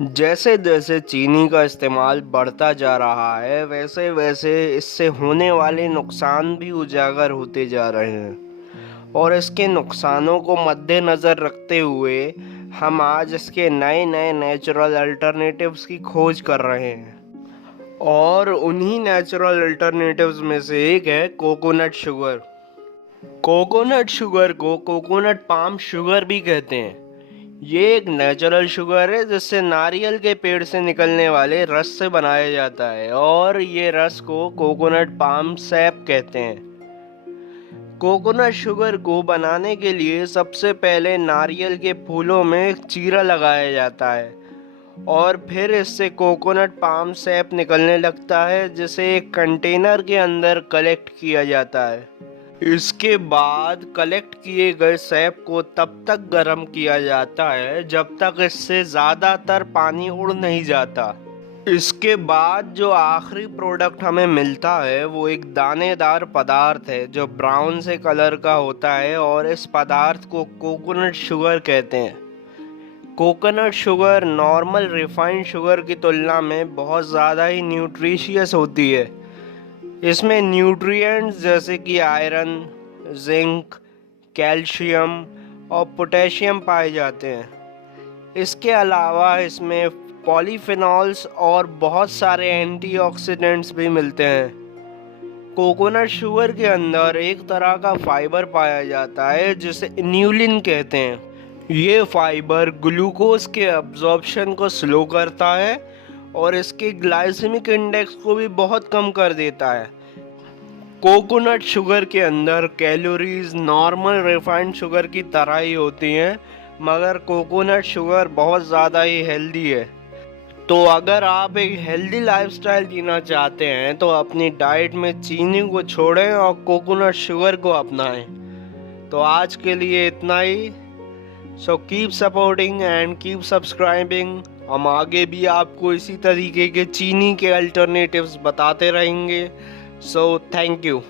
जैसे जैसे चीनी का इस्तेमाल बढ़ता जा रहा है, वैसे वैसे इससे होने वाले नुकसान भी उजागर होते जा रहे हैं और इसके नुकसानों को मद्देनज़र रखते हुए हम आज इसके नए नए नेचुरल अल्टरनेटिव्स की खोज कर रहे हैं। और उन्हीं नेचुरल अल्टरनेटिव्स में से एक है कोकोनट शुगर। कोकोनट शुगर को कोकोनट पाम शुगर भी कहते हैं। ये एक नेचुरल शुगर है जिससे नारियल के पेड़ से निकलने वाले रस से बनाया जाता है और ये रस को कोकोनट पाम सैप कहते हैं। कोकोनट शुगर को बनाने के लिए सबसे पहले नारियल के फूलों में चीरा लगाया जाता है और फिर इससे कोकोनट पाम सैप निकलने लगता है जिसे एक कंटेनर के अंदर कलेक्ट किया जाता है। इसके बाद कलेक्ट किए गए सैप को तब तक गर्म किया जाता है जब तक इससे ज़्यादातर पानी उड़ नहीं जाता। इसके बाद जो आखिरी प्रोडक्ट हमें मिलता है वो एक दानेदार पदार्थ है जो ब्राउन से कलर का होता है और इस पदार्थ को कोकोनट शुगर कहते हैं। Coconut sugar normal refined sugar की तुलना में बहुत ज़्यादा ही न्यूट्रिशियस होती है। इसमें न्यूट्रिएंट्स जैसे कि आयरन, जिंक, कैल्शियम और पोटेशियम पाए जाते हैं। इसके अलावा इसमें पॉलीफेनॉल्स और बहुत सारे एंटीऑक्सीडेंट्स भी मिलते हैं। कोकोनट शुगर के अंदर एक तरह का फाइबर पाया जाता है जिसे इन्यूलिन कहते हैं। ये फाइबर ग्लूकोज के अब्जॉर्प्शन को स्लो करता है और इसके ग्लाइसेमिक इंडेक्स को भी बहुत कम कर देता है। कोकोनट शुगर के अंदर कैलोरीज नॉर्मल रिफाइंड शुगर की तरह ही होती हैं, मगर कोकोनट शुगर बहुत ज़्यादा ही हेल्दी है। तो अगर आप एक हेल्दी लाइफस्टाइल जीना चाहते हैं तो अपनी डाइट में चीनी को छोड़ें और कोकोनट शुगर को अपनाएं। तो आज के लिए इतना ही। So keep supporting and keep subscribing. हम आगे भी आपको इसी तरीके के चीनी के अल्टरनेटिव्स बताते रहेंगे। So thank you.